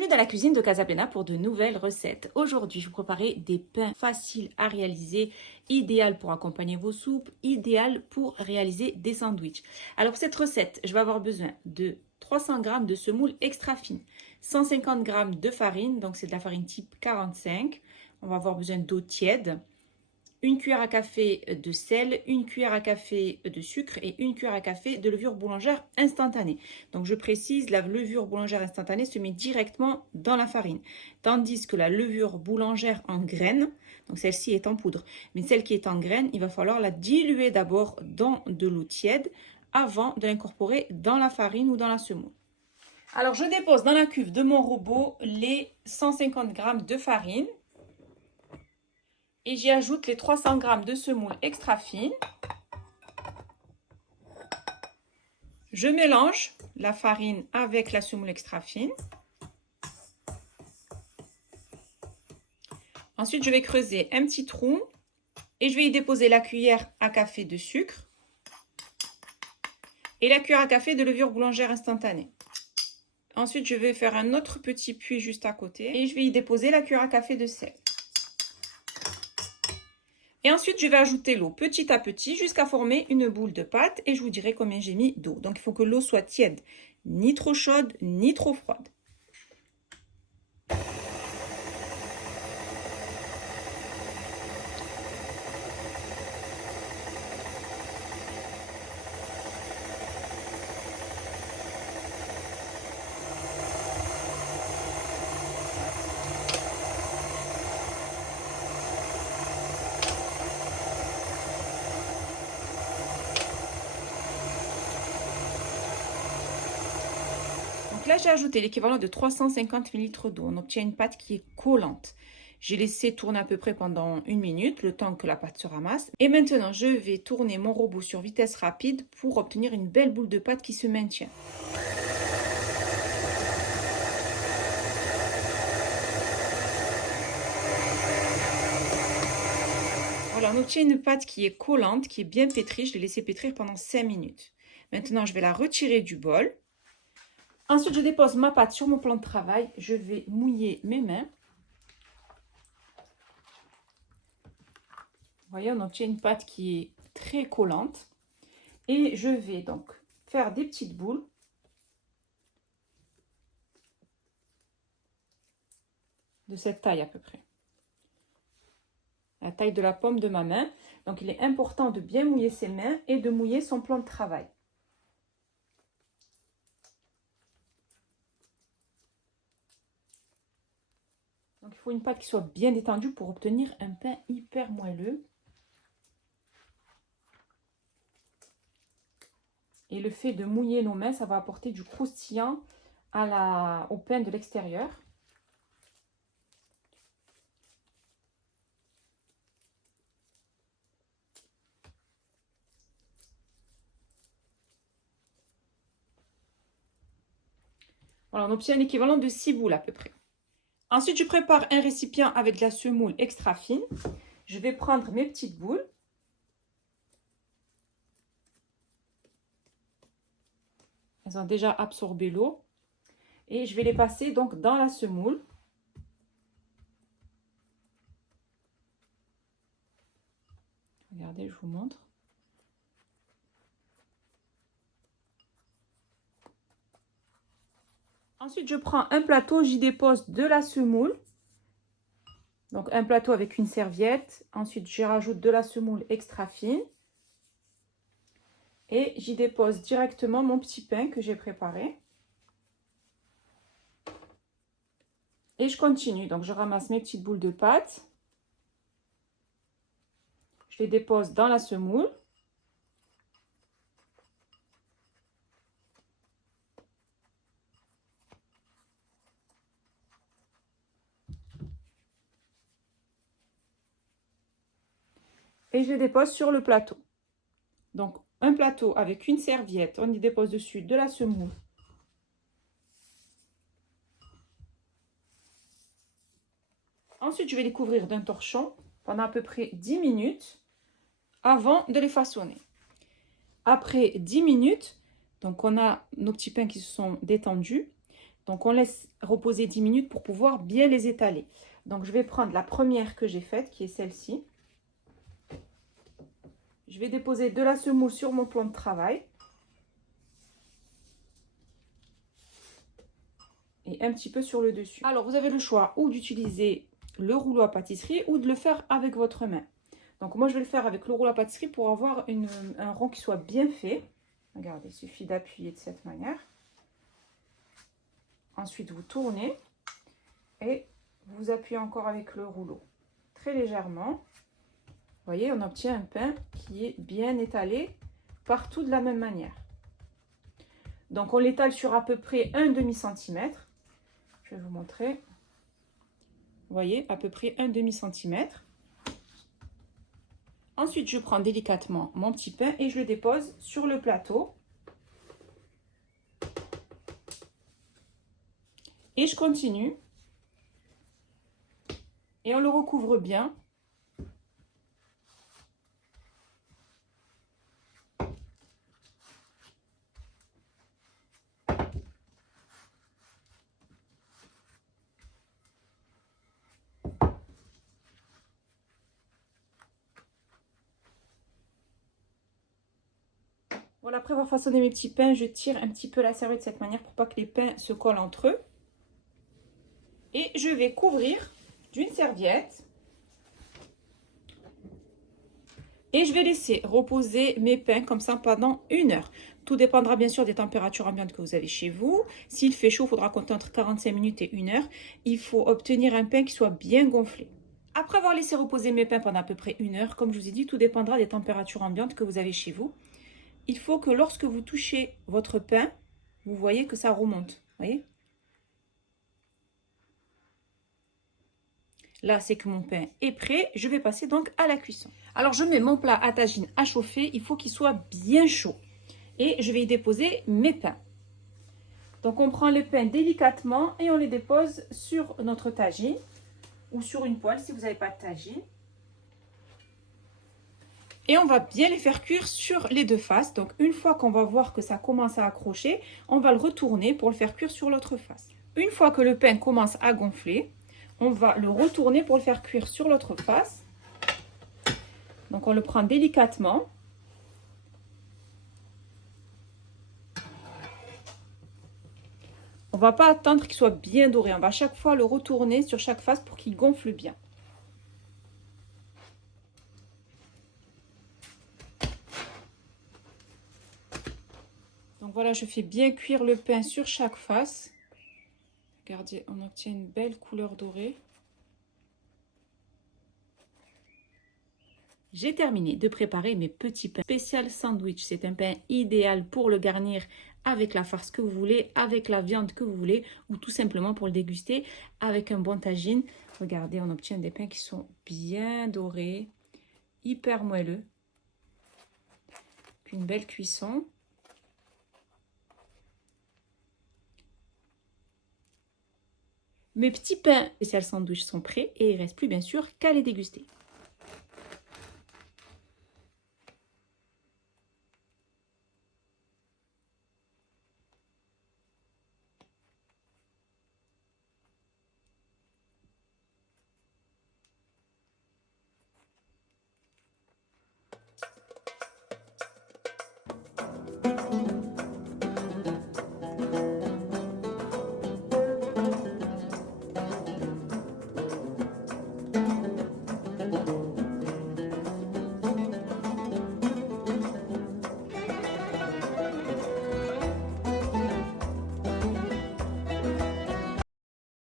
Bienvenue dans la cuisine de Casa Plena pour de nouvelles recettes. Aujourd'hui, je vais vous préparer des pains faciles à réaliser, idéal pour accompagner vos soupes, idéal pour réaliser des sandwichs. Alors pour cette recette, je vais avoir besoin de 300 g de semoule extra fine, 150 g de farine, donc c'est de la farine type 45. On va avoir besoin d'eau tiède, une cuillère à café de sel, une cuillère à café de sucre et une cuillère à café de levure boulangère instantanée. Donc je précise, la levure boulangère instantanée se met directement dans la farine, tandis que la levure boulangère en graines, donc celle-ci est en poudre, mais celle qui est en graines, il va falloir la diluer d'abord dans de l'eau tiède avant de l'incorporer dans la farine ou dans la semoule. Alors je dépose dans la cuve de mon robot les 150 g de farine. Et j'y ajoute les 300 g de semoule extra fine. Je mélange la farine avec la semoule extra fine. Ensuite, je vais creuser un petit trou et je vais y déposer la cuillère à café de sucre et la cuillère à café de levure boulangère instantanée. Ensuite, je vais faire un autre petit puits juste à côté et je vais y déposer la cuillère à café de sel. Et ensuite, je vais ajouter l'eau petit à petit jusqu'à former une boule de pâte et je vous dirai combien j'ai mis d'eau. Donc, il faut que l'eau soit tiède, ni trop chaude, ni trop froide. Donc là, j'ai ajouté l'équivalent de 350 ml d'eau. On obtient une pâte qui est collante. J'ai laissé tourner à peu près pendant 1 minute, le temps que la pâte se ramasse. Et maintenant, je vais tourner mon robot sur vitesse rapide pour obtenir une belle boule de pâte qui se maintient. Voilà, on obtient une pâte qui est collante, qui est bien pétrie. Je l'ai laissée pétrir pendant 5 minutes. Maintenant, je vais la retirer du bol. Ensuite, je dépose ma pâte sur mon plan de travail. Je vais mouiller mes mains. Vous voyez, on obtient une pâte qui est très collante. Et je vais donc faire des petites boules. De cette taille à peu près. La taille de la paume de ma main. Donc, il est important de bien mouiller ses mains et de mouiller son plan de travail. Donc, il faut une pâte qui soit bien détendue pour obtenir un pain hyper moelleux. Et le fait de mouiller nos mains, ça va apporter du croustillant au pain de l'extérieur. Voilà, on obtient l'équivalent de 6 boules à peu près. Ensuite, je prépare un récipient avec de la semoule extra fine. Je vais prendre mes petites boules. Elles ont déjà absorbé l'eau. Et je vais les passer donc dans la semoule. Regardez, je vous montre. Ensuite, je prends un plateau, j'y dépose de la semoule. Donc, un plateau avec une serviette. Ensuite, je rajoute de la semoule extra fine. Et j'y dépose directement mon petit pain que j'ai préparé. Et je continue. Donc, je ramasse mes petites boules de pâte. Je les dépose dans la semoule. Et je les dépose sur le plateau. Donc, un plateau avec une serviette. On y dépose dessus de la semoule. Ensuite, je vais les couvrir d'un torchon pendant à peu près 10 minutes avant de les façonner. Après 10 minutes, donc on a nos petits pains qui se sont détendus. Donc, on laisse reposer 10 minutes pour pouvoir bien les étaler. Donc, je vais prendre la première que j'ai faite, qui est celle-ci. Je vais déposer de la semoule sur mon plan de travail. Et un petit peu sur le dessus. Alors, vous avez le choix ou d'utiliser le rouleau à pâtisserie ou de le faire avec votre main. Donc, moi, je vais le faire avec le rouleau à pâtisserie pour avoir un rond qui soit bien fait. Regardez, il suffit d'appuyer de cette manière. Ensuite, vous tournez et vous appuyez encore avec le rouleau. Très légèrement. Vous voyez, on obtient un pain qui est bien étalé partout de la même manière. Donc, on l'étale sur à peu près un demi-centimètre. Je vais vous montrer. Vous voyez, à peu près un demi-centimètre. Ensuite, je prends délicatement mon petit pain et je le dépose sur le plateau. Et je continue. Et on le recouvre bien. Voilà, après avoir façonné mes petits pains, je tire un petit peu la serviette de cette manière pour pas que les pains se collent entre eux. Et je vais couvrir d'une serviette. Et je vais laisser reposer mes pains comme ça pendant 1 heure. Tout dépendra bien sûr des températures ambiantes que vous avez chez vous. S'il fait chaud, il faudra compter entre 45 minutes et 1 heure. Il faut obtenir un pain qui soit bien gonflé. Après avoir laissé reposer mes pains pendant à peu près 1 heure, comme je vous ai dit, tout dépendra des températures ambiantes que vous avez chez vous. Il faut que lorsque vous touchez votre pain, vous voyez que ça remonte. Voyez? Là, c'est que mon pain est prêt. Je vais passer donc à la cuisson. Alors, je mets mon plat à tagine à chauffer. Il faut qu'il soit bien chaud. Et je vais y déposer mes pains. Donc, on prend les pains délicatement et on les dépose sur notre tagine ou sur une poêle si vous n'avez pas de tagine. Et on va bien les faire cuire sur les 2 faces. Donc, une fois qu'on va voir que ça commence à accrocher, on va le retourner pour le faire cuire sur l'autre face. Une fois que le pain commence à gonfler, on va le retourner pour le faire cuire sur l'autre face. Donc, on le prend délicatement. On ne va pas attendre qu'il soit bien doré. On va à chaque fois le retourner sur chaque face pour qu'il gonfle bien. Donc voilà, je fais bien cuire le pain sur chaque face. Regardez, on obtient une belle couleur dorée. J'ai terminé de préparer mes petits pains spécial sandwich. C'est un pain idéal pour le garnir avec la farce que vous voulez, avec la viande que vous voulez ou tout simplement pour le déguster avec un bon tagine. Regardez, on obtient des pains qui sont bien dorés, hyper moelleux. Une belle cuisson. Mes petits pains spécial sandwich sont prêts et il ne reste plus bien sûr qu'à les déguster.